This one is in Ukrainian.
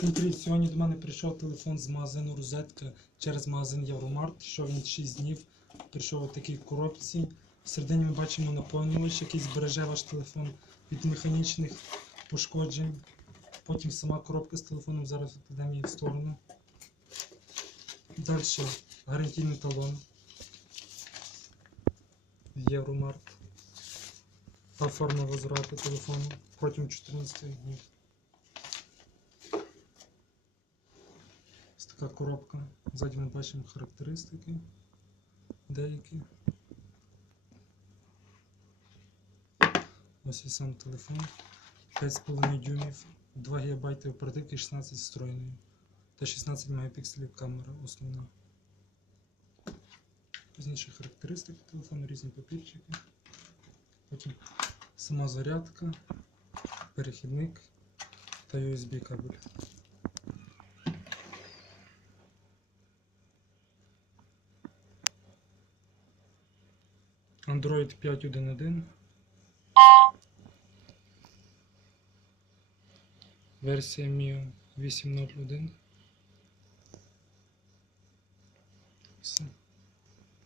Всім! Сьогодні до мене прийшов телефон з магазину Розетка через магазин Євромарт. Що він 6 днів. Прийшов у такій коробці. Всередині ми бачимо наповнювач, який збереже ваш телефон від механічних пошкоджень. Потім сама коробка з телефоном, зараз відкладемо її в сторону. Далі гарантійний талон. Євромарт. Та форма возврату телефону протягом 14 днів. Ось така коробка. Ззаді ми бачимо характеристики деякі. Ось і сам телефон. 5,5 дюймів, 2 ГБ оперативки, 16 встроєної та 16 мегапікселів камера основна. Пізніше характеристики телефону, різні папірчики. Потім сама зарядка, перехідник та USB кабель. Android 5.1.1. Версія MIUI 8.0.1. Все.